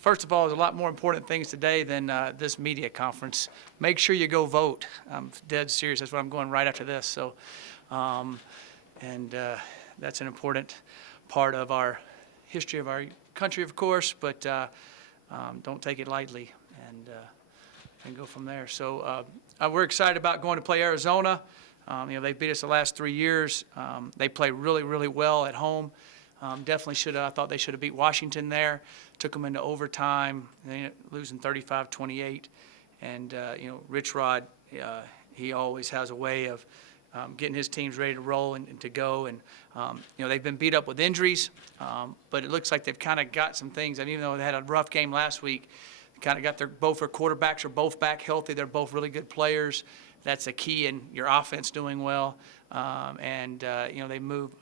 First of all, there's a lot more important things today than this media conference. Make sure you go vote. I'm dead serious. That's what I'm going right after this. So, that's an important part of our history of our country, of course, but don't take it lightly, and go from there. So we're excited about going to play Arizona. They beat us the last 3 years. They play really, really well at home. Definitely should have. I thought they should have beat Washington there. Took them into overtime, losing 35-28. And Rich Rod, he always has a way of getting his teams ready to roll and to go. And they've been beat up with injuries, but it looks like they've kind of got some things. And even though they had a rough game last week, they kind of got both their quarterbacks are both back healthy. They're both really good players. That's a key in your offense doing well. They move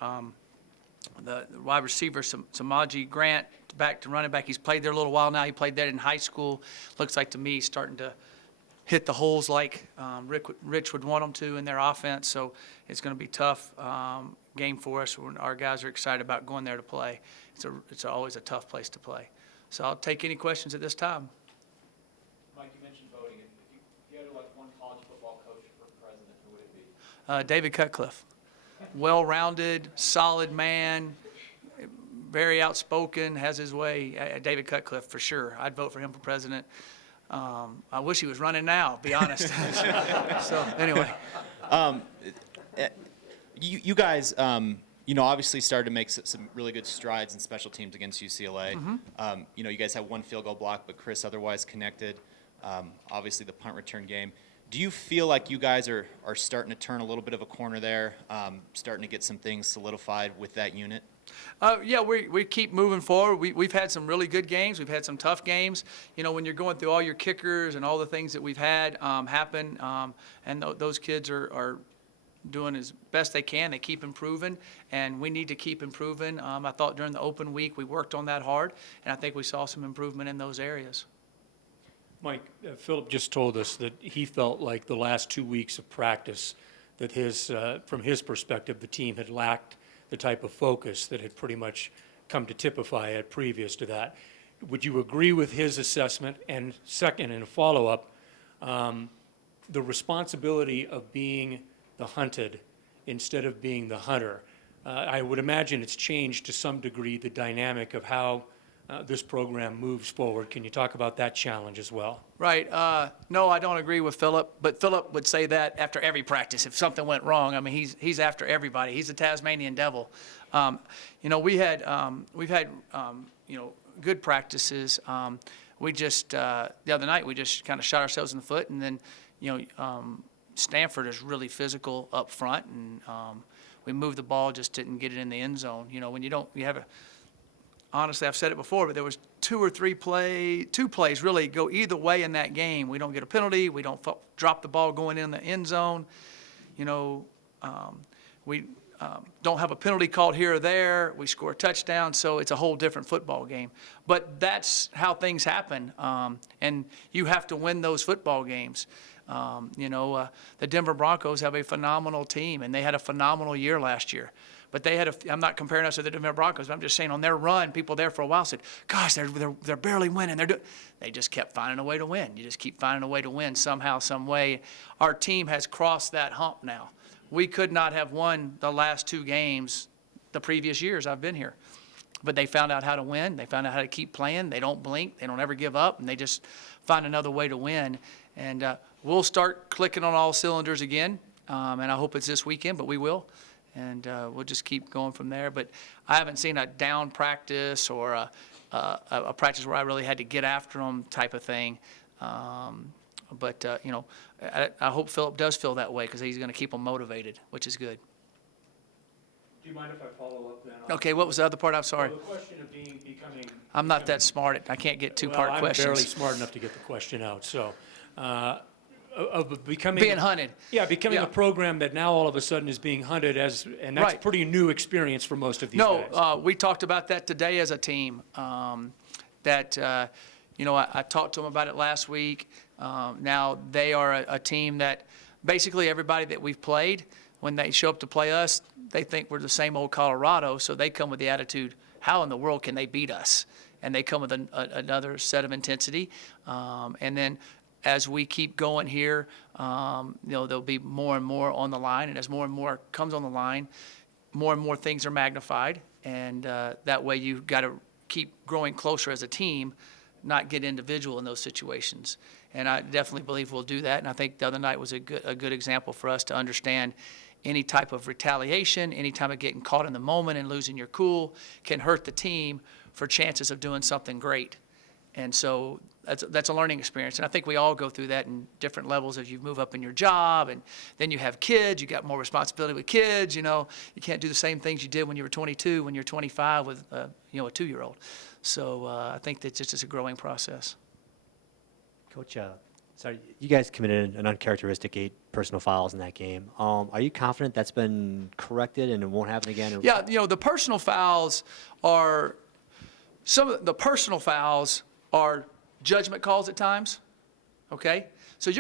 the wide receiver, Samaji Grant, back to running back. He's played there a little while now. He played there in high school. Looks like to me he's starting to hit the holes like Rich would want them to in their offense. So it's going to be a tough game for us. Our guys are excited about going there to play. It's always a tough place to play. So I'll take any questions at this time. Mike, you mentioned voting. If you had to elect one college football coach for president, who would it be? David Cutcliffe. Well-rounded, solid man, very outspoken, has his way. David Cutcliffe, for sure. I'd vote for him for president. I wish he was running now, to be honest. So, anyway. You guys, obviously started to make some really good strides in special teams against UCLA. Mm-hmm. You guys had one field goal block, but Chris otherwise connected. Obviously, the punt return game. Do you feel like you guys are starting to turn a little bit of a corner there, starting to get some things solidified with that unit? Yeah, we keep moving forward. We've had some really good games. We've had some tough games. When you're going through all your kickers and all the things that we've had happen, and those kids are doing as best they can. They keep improving, and we need to keep improving. I thought during the open week we worked on that hard, and I think we saw some improvement in those areas. Mike, Philip just told us that he felt like the last 2 weeks of practice that from his perspective, the team had lacked the type of focus that had pretty much come to typify it previous to that. Would you agree with his assessment? And second, in a follow-up, the responsibility of being the hunted instead of being the hunter. I would imagine it's changed to some degree the dynamic of how this program moves forward. Can you talk about that challenge as well? Right. No, I don't agree with Philip, but Philip would say that after every practice if something went wrong. I mean, he's after everybody. He's a Tasmanian devil. We've had good practices. We just the other night we just kind of shot ourselves in the foot, and then Stanford is really physical up front, and we moved the ball, just didn't get it in the end zone. When you have a honestly, I've said it before, but there was two plays really go either way in that game. We don't get a penalty. We don't drop the ball going in the end zone. We don't have a penalty called here or there. We score a touchdown, so it's a whole different football game. But that's how things happen, and you have to win those football games. The Denver Broncos have a phenomenal team, and they had a phenomenal year last year. But they had I'm not comparing us to the Denver Broncos, but I'm just saying on their run, people there for a while said, gosh, they're barely winning. They just kept finding a way to win. You just keep finding a way to win somehow, some way. Our team has crossed that hump now. We could not have won the last 2 games the previous years I've been here. But they found out how to win. They found out how to keep playing. They don't blink. They don't ever give up, and they just find another way to win. And we'll start clicking on all cylinders again, and I hope it's this weekend, but we will. And we'll just keep going from there. But I haven't seen a down practice or a practice where I really had to get after them type of thing. I hope Philip does feel that way because he's going to keep them motivated, which is good. Do you mind if I follow up then? Okay, what was the other part? I'm sorry. Well, the question of becoming... I'm not that smart. I can't get two-part questions. I'm barely smart enough to get the question out. So, of becoming... Being hunted. Yeah, becoming a program that now all of a sudden is being hunted and that's a pretty new experience for most of these guys. No, we talked about that today as a team. I talked to them about it last week. Now they are a team that basically everybody that we've played, when they show up to play us, they think we're the same old Colorado, so they come with the attitude, how in the world can they beat us? and they come with another set of intensity. And then as we keep going here, there'll be more and more on the line, and as more and more comes on the line, more and more things are magnified, and that way you've got to keep growing closer as a team, not get individual in those situations. And I definitely believe we'll do that, and I think the other night was a good example for us to understand any type of retaliation, any time of getting caught in the moment and losing your cool can hurt the team for chances of doing something great. And so that's a learning experience. And I think we all go through that in different levels as you move up in your job, and then you have kids, you got more responsibility with kids, you can't do the same things you did when you were 22, when you're 25 with, a 2-year-old. So I think that just is a growing process. Coach, sorry, you guys committed an uncharacteristic 8 personal fouls in that game. Are you confident that's been corrected and it won't happen again? Or? Yeah, the personal fouls are, some of the personal fouls are judgment calls at times, okay? So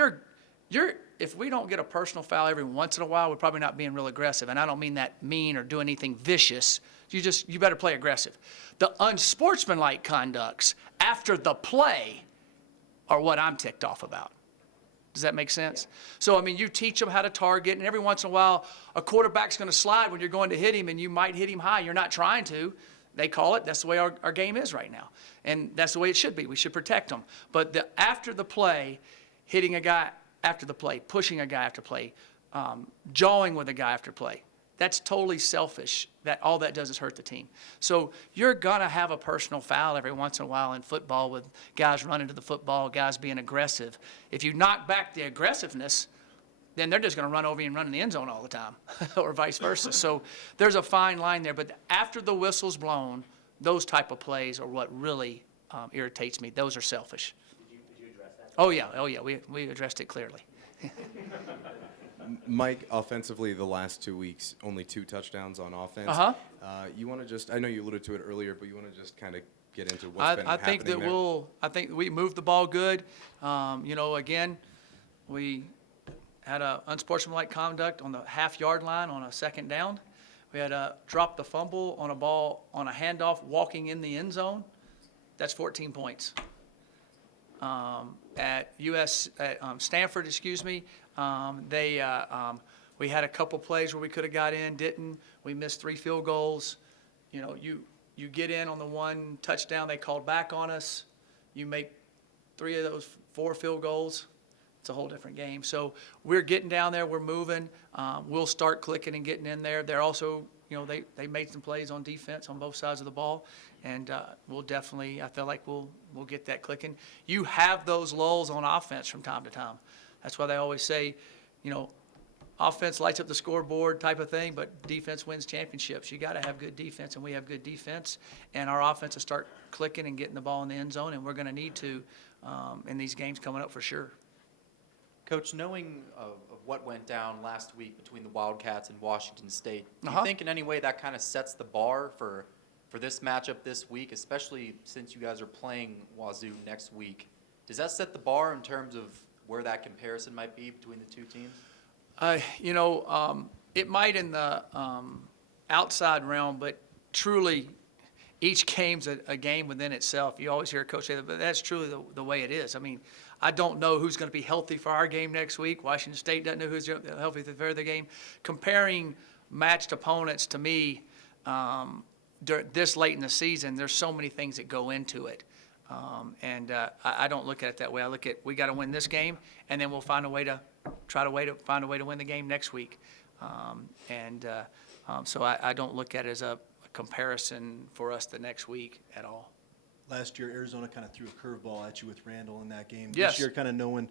if we don't get a personal foul every once in a while, we're probably not being real aggressive. And I don't mean that mean or do anything vicious. You better play aggressive. The unsportsmanlike conducts after the play are what I'm ticked off about. Does that make sense? Yeah. So, you teach them how to target, and every once in a while, a quarterback's going to slide when you're going to hit him, and you might hit him high. You're not trying to. They call it. That's the way our game is right now. And that's the way it should be. We should protect them. But after the play, hitting a guy after the play, pushing a guy after play, jawing with a guy after play, that's totally selfish. All that does is hurt the team. So you're going to have a personal foul every once in a while in football with guys running to the football, guys being aggressive. If you knock back the aggressiveness, then they're just going to run over you and run in the end zone all the time, or vice versa. So there's a fine line there. But after the whistle's blown, those type of plays are what really irritates me. Those are selfish. Did you address that? Oh, yeah. We addressed it clearly. Mike, offensively, the last 2 weeks, only 2 touchdowns on offense. Uh-huh. You want to just, I know you alluded to it earlier, but you want to just kind of get into what's been I think happening that there? I think we moved the ball good. Again, we had a unsportsmanlike conduct on the half-yard line on a second down. We had dropped the fumble on a ball on a handoff walking in the end zone. That's 14 points. At Stanford, we had a couple plays where we could have got in, didn't. We missed 3 field goals. You get in on the 1 touchdown they called back on us. You make 3 of those 4 field goals. It's a whole different game. So we're getting down there. We're moving. We'll start clicking and getting in there. They're also, they made some plays on defense on both sides of the ball, and we'll definitely. I feel like we'll get that clicking. You have those lulls on offense from time to time. That's why they always say, offense lights up the scoreboard type of thing, but defense wins championships. You got to have good defense, and we have good defense, and our offense will start clicking and getting the ball in the end zone, and we're going to need to in these games coming up for sure. Coach, knowing of what went down last week between the Wildcats and Washington State, do Uh-huh. you think in any way that kind of sets the bar for this matchup this week, especially since you guys are playing Wazoo next week? Does that set the bar in terms of where that comparison might be between the two teams? It might in the outside realm, but truly each game's a game within itself. You always hear a coach say that, but that's truly the way it is. I don't know who's going to be healthy for our game next week. Washington State doesn't know who's healthy for their game. Comparing matched opponents, to me, this late in the season, there's so many things that go into it. I don't look at it that way. I look at, we got to win this game, and then we'll find a way to win the game next week. So I don't look at it as a comparison for us the next week at all. Last year, Arizona kind of threw a curveball at you with Randall in that game. Yes. This year, kind of knowing,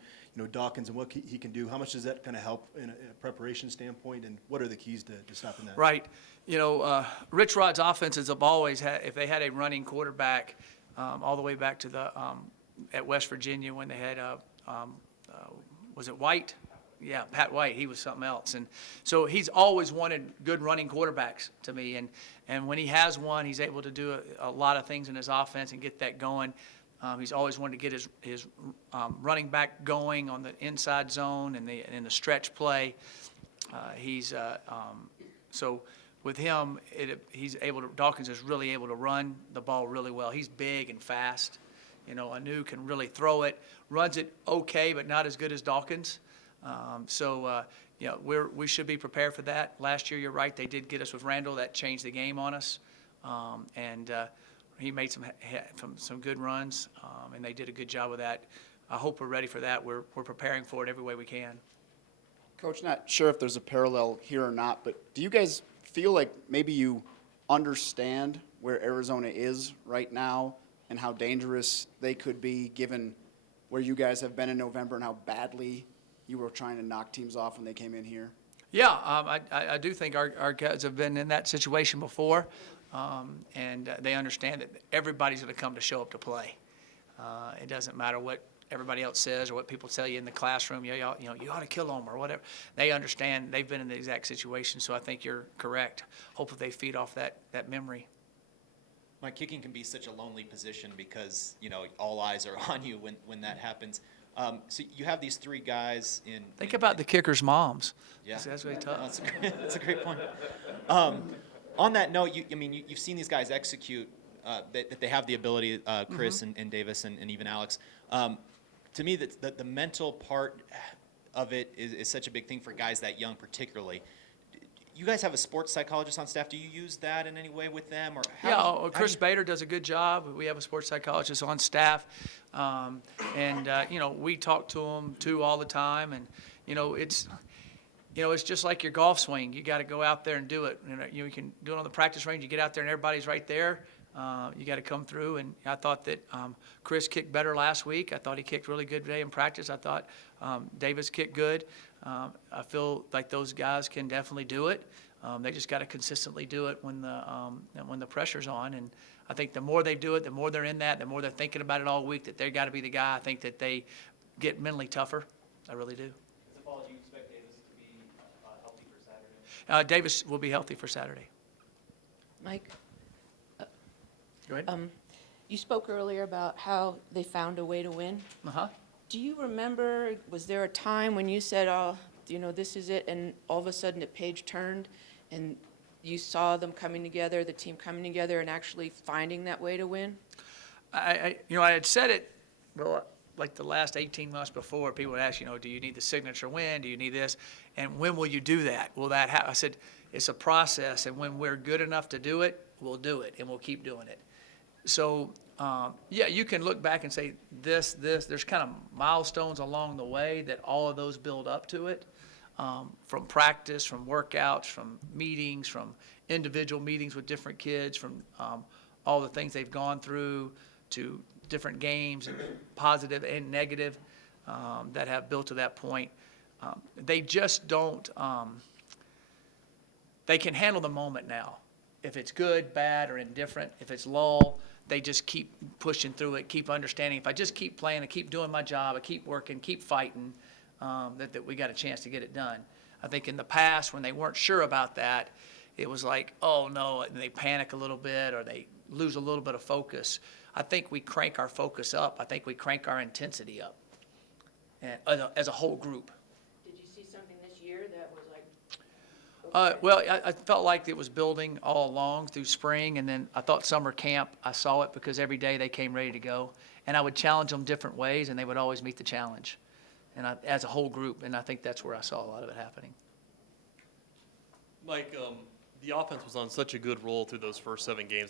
Dawkins and what he can do, how much does that kind of help in a preparation standpoint, and what are the keys to stopping that? Right. Rich Rod's offenses have always had, if they had a running quarterback, all the way back to at West Virginia when they had, was it White? Yeah, Pat White. He was something else. And so he's always wanted good running quarterbacks to me. And when he has one, he's able to do a lot of things in his offense and get that going. He's always wanted to get his running back going on the inside zone and in the stretch play. So with him, Dawkins is really able to run the ball really well. He's big and fast. You know, Anu can really throw it, runs it okay, but not as good as Dawkins. You know, we should be prepared for that. Last year, you're right, they did get us with Randall. That changed the game on us. He made some good runs, and they did a good job with that. I hope we're ready for that. We're preparing for it every way we can. Coach, not sure if there's a parallel here or not, but do you guys feel like maybe you understand where Arizona is right now and how dangerous they could be given where you guys have been in November and how badly you were trying to knock teams off when they came in here? Yeah, I do think our guys have been in that situation before, and they understand that everybody's going to come to show up to play. It doesn't matter what everybody else says or what people tell you in the classroom. You ought to kill them or whatever. They understand. They've been in the exact situation, so I think you're correct. Hopefully they feed off that memory. My kicking can be such a lonely position because, you know, all eyes are on you when that happens. So you have these three guys in. Think about the kickers' moms. Yeah. That's really tough. That's a great point. On that note, you've seen these guys execute, that they have the ability, Chris and Davis and even Alex. To me, the mental part of it is such a big thing for guys that young particularly. You guys have a sports psychologist on staff. Do you use that in any way with them? Or Chris Bader does a good job. We have a sports psychologist on staff. We talk to him too all the time. And, it's just like your golf swing. You got to go out there and do it. You can do it on the practice range. You get out there and everybody's right there. You got to come through. And I thought that Chris kicked better last week. I thought he kicked really good today in practice. I thought Davis kicked good. I feel like those guys can definitely do it. They just got to consistently do it when the pressure's on. And I think the more they do it, the more they're in that, the more they're thinking about it all week, that they got to be the guy. I think that they get mentally tougher. I really do. As a follow, do you expect Davis to be healthy for Saturday? Davis will be healthy for Saturday. Mike, Go ahead. you spoke earlier about how they found a way to win. Uh-huh. Do you remember, was there a time when you said, this is it, and all of a sudden the page turned and you saw them coming together, the team coming together and actually finding that way to win? I had said it, like the last 18 months before. People would ask, do you need the signature win? Do you need this? And when will you do that? Will that happen? I said, it's a process, and when we're good enough to do it, we'll do it, and we'll keep doing it. So, you can look back and say there's kind of milestones along the way that all of those build up to it, from practice, from workouts, from meetings, from individual meetings with different kids, from all the things they've gone through to different games, and positive and negative, that have built to that point. They just don't, they can handle the moment now. If it's good, bad, or indifferent, if it's lull, they just keep pushing through it, keep understanding. If I just keep playing, I keep doing my job, I keep working, keep fighting, that we got a chance to get it done. I think in the past, when they weren't sure about that, it was like, oh no, and they panic a little bit or they lose a little bit of focus. I think we crank our focus up. I think we crank our intensity up, and as a whole group. Did you see something this year that was like? I felt like it was building all along through spring, and then I thought summer camp, I saw it because every day they came ready to go. And I would challenge them different ways, and they would always meet the challenge, and as a whole group. And I think that's where I saw a lot of it happening. Mike, the offense was on such a good roll through those first 7 games.